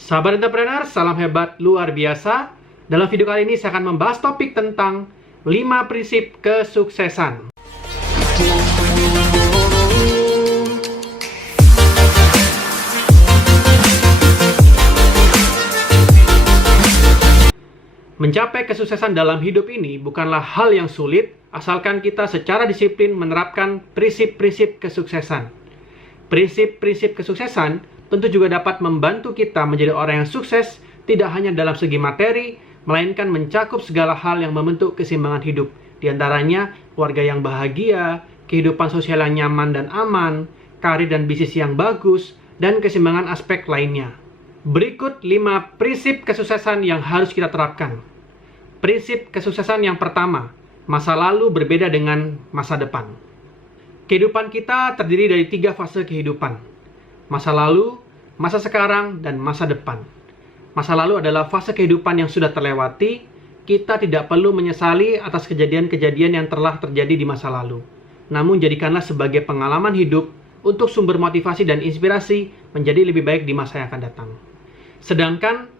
Sahabat entrepreneur, salam hebat luar biasa. Dalam video kali ini saya akan membahas topik tentang 5 prinsip kesuksesan. Mencapai kesuksesan dalam hidup ini bukanlah hal yang sulit, asalkan kita secara disiplin menerapkan prinsip-prinsip kesuksesan. Prinsip-prinsip kesuksesan tentu juga dapat membantu kita menjadi orang yang sukses, tidak hanya dalam segi materi, melainkan mencakup segala hal yang membentuk keseimbangan hidup. Di antaranya, keluarga yang bahagia, kehidupan sosial yang nyaman dan aman, karir dan bisnis yang bagus, dan keseimbangan aspek lainnya. Berikut 5 prinsip kesuksesan yang harus kita terapkan. Prinsip kesuksesan yang pertama, masa lalu berbeda dengan masa depan. Kehidupan kita terdiri dari 3 fase kehidupan. Masa lalu, masa sekarang, dan masa depan. Masa lalu adalah fase kehidupan yang sudah terlewati. Kita tidak perlu menyesali atas kejadian-kejadian yang telah terjadi di masa lalu. Namun jadikanlah sebagai pengalaman hidup untuk sumber motivasi dan inspirasi menjadi lebih baik di masa yang akan datang. Sedangkan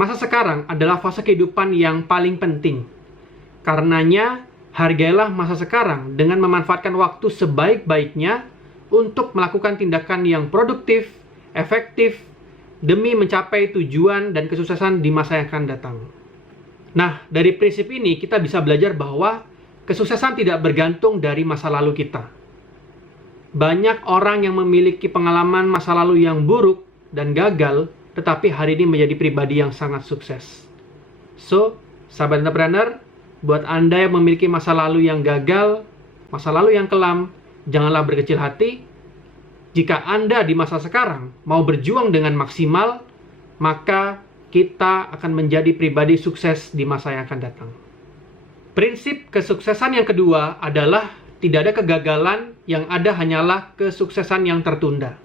masa sekarang adalah fase kehidupan yang paling penting. Karenanya, hargailah masa sekarang dengan memanfaatkan waktu sebaik-baiknya untuk melakukan tindakan yang produktif, efektif, demi mencapai tujuan dan kesuksesan di masa yang akan datang. Nah, dari prinsip ini kita bisa belajar bahwa kesuksesan tidak bergantung dari masa lalu kita. Banyak orang yang memiliki pengalaman masa lalu yang buruk dan gagal, tetapi hari ini menjadi pribadi yang sangat sukses. So, sahabat entrepreneur, buat Anda yang memiliki masa lalu yang gagal, masa lalu yang kelam, janganlah berkecil hati. Jika Anda di masa sekarang mau berjuang dengan maksimal, maka kita akan menjadi pribadi sukses di masa yang akan datang. Prinsip kesuksesan yang kedua adalah tidak ada kegagalan, yang ada hanyalah kesuksesan yang tertunda.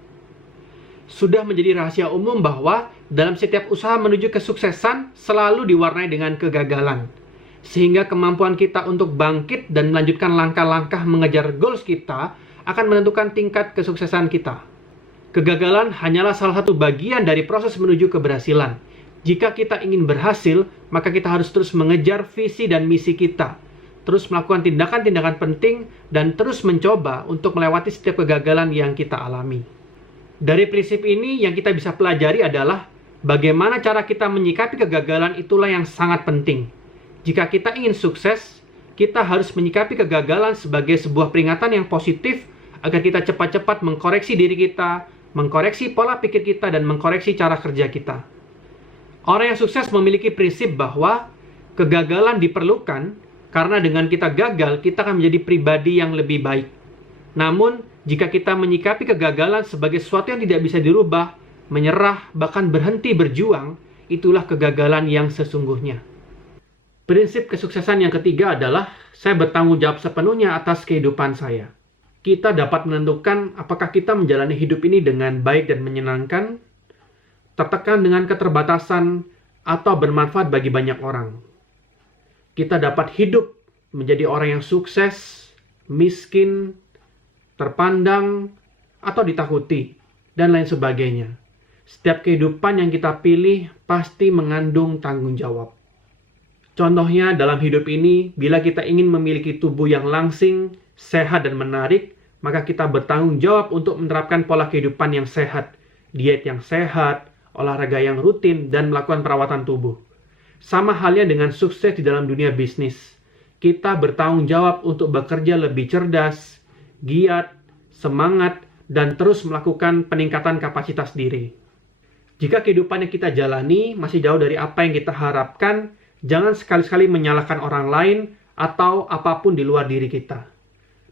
Sudah menjadi rahasia umum bahwa dalam setiap usaha menuju kesuksesan selalu diwarnai dengan kegagalan. Sehingga kemampuan kita untuk bangkit dan melanjutkan langkah-langkah mengejar goals kita akan menentukan tingkat kesuksesan kita. Kegagalan hanyalah salah satu bagian dari proses menuju keberhasilan. Jika kita ingin berhasil, maka kita harus terus mengejar visi dan misi kita. Terus melakukan tindakan-tindakan penting dan terus mencoba untuk melewati setiap kegagalan yang kita alami. Dari prinsip ini yang kita bisa pelajari adalah bagaimana cara kita menyikapi kegagalan itulah yang sangat penting. Jika kita ingin sukses, kita harus menyikapi kegagalan sebagai sebuah peringatan yang positif agar kita cepat-cepat mengkoreksi diri kita, mengkoreksi pola pikir kita, dan mengkoreksi cara kerja kita. Orang yang sukses memiliki prinsip bahwa kegagalan diperlukan karena dengan kita gagal, kita akan menjadi pribadi yang lebih baik. Namun, jika kita menyikapi kegagalan sebagai sesuatu yang tidak bisa dirubah, menyerah, bahkan berhenti berjuang, itulah kegagalan yang sesungguhnya. Prinsip kesuksesan yang ketiga adalah saya bertanggung jawab sepenuhnya atas kehidupan saya. Kita dapat menentukan apakah kita menjalani hidup ini dengan baik dan menyenangkan, tertekan dengan keterbatasan, atau bermanfaat bagi banyak orang. Kita dapat hidup menjadi orang yang sukses, miskin, terpandang, atau ditakuti, dan lain sebagainya. Setiap kehidupan yang kita pilih pasti mengandung tanggung jawab. Contohnya dalam hidup ini, bila kita ingin memiliki tubuh yang langsing, sehat dan menarik, maka kita bertanggung jawab untuk menerapkan pola kehidupan yang sehat, diet yang sehat, olahraga yang rutin, dan melakukan perawatan tubuh. Sama halnya dengan sukses di dalam dunia bisnis. Kita bertanggung jawab untuk bekerja lebih cerdas, giat, semangat, dan terus melakukan peningkatan kapasitas diri. Jika kehidupan yang kita jalani masih jauh dari apa yang kita harapkan, jangan sekali-sekali menyalahkan orang lain atau apapun di luar diri kita.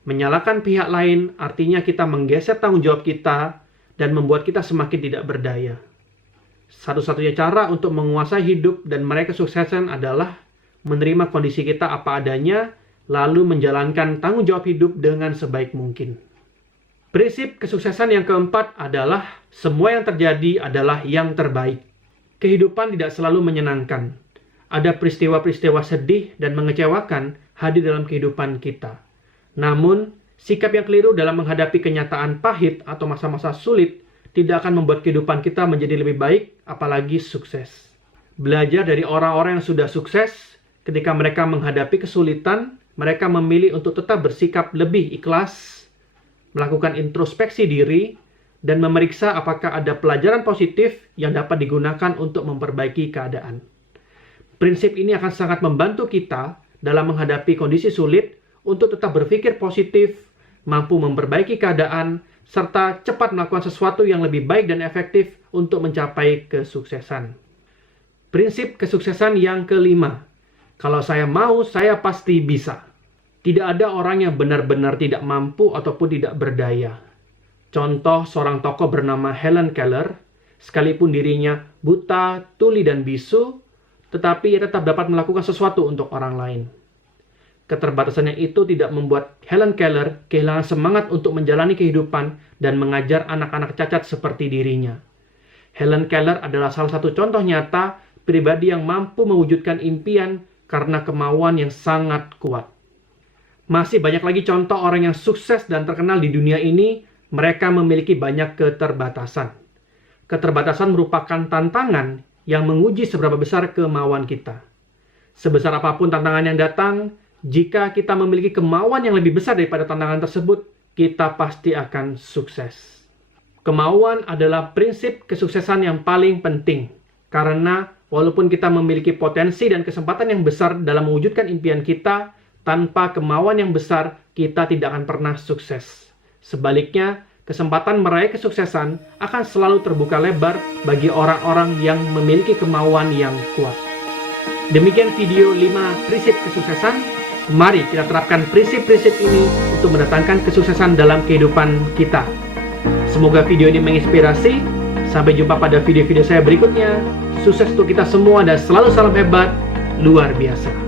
Menyalahkan pihak lain artinya kita menggeser tanggung jawab kita dan membuat kita semakin tidak berdaya. Satu-satunya cara untuk menguasai hidup dan meraih kesuksesan adalah menerima kondisi kita apa adanya, lalu menjalankan tanggung jawab hidup dengan sebaik mungkin. Prinsip kesuksesan yang keempat adalah semua yang terjadi adalah yang terbaik. Kehidupan tidak selalu menyenangkan. Ada peristiwa-peristiwa sedih dan mengecewakan hadir dalam kehidupan kita. Namun, sikap yang keliru dalam menghadapi kenyataan pahit atau masa-masa sulit tidak akan membuat kehidupan kita menjadi lebih baik, apalagi sukses. Belajar dari orang-orang yang sudah sukses, ketika mereka menghadapi kesulitan, mereka memilih untuk tetap bersikap lebih ikhlas, melakukan introspeksi diri, dan memeriksa apakah ada pelajaran positif yang dapat digunakan untuk memperbaiki keadaan. Prinsip ini akan sangat membantu kita dalam menghadapi kondisi sulit untuk tetap berpikir positif, mampu memperbaiki keadaan, serta cepat melakukan sesuatu yang lebih baik dan efektif untuk mencapai kesuksesan. Prinsip kesuksesan yang kelima, kalau saya mau, saya pasti bisa. Tidak ada orang yang benar-benar tidak mampu ataupun tidak berdaya. Contoh seorang tokoh bernama Helen Keller, sekalipun dirinya buta, tuli, dan bisu, tetapi ia tetap dapat melakukan sesuatu untuk orang lain. Keterbatasannya itu tidak membuat Helen Keller kehilangan semangat untuk menjalani kehidupan dan mengajar anak-anak cacat seperti dirinya. Helen Keller adalah salah satu contoh nyata pribadi yang mampu mewujudkan impian karena kemauan yang sangat kuat. Masih banyak lagi contoh orang yang sukses dan terkenal di dunia ini, mereka memiliki banyak keterbatasan. Keterbatasan merupakan tantangan yang menguji seberapa besar kemauan kita. Sebesar apapun tantangan yang datang, jika kita memiliki kemauan yang lebih besar daripada tantangan tersebut, kita pasti akan sukses. Kemauan adalah prinsip kesuksesan yang paling penting, karena walaupun kita memiliki potensi dan kesempatan yang besar dalam mewujudkan impian kita, tanpa kemauan yang besar, kita tidak akan pernah sukses. Sebaliknya, kesempatan meraih kesuksesan akan selalu terbuka lebar bagi orang-orang yang memiliki kemauan yang kuat. Demikian video 5 prinsip kesuksesan. Mari kita terapkan prinsip-prinsip ini untuk mendatangkan kesuksesan dalam kehidupan kita. Semoga video ini menginspirasi. Sampai jumpa pada video-video saya berikutnya. Sukses untuk kita semua dan selalu salam hebat, luar biasa.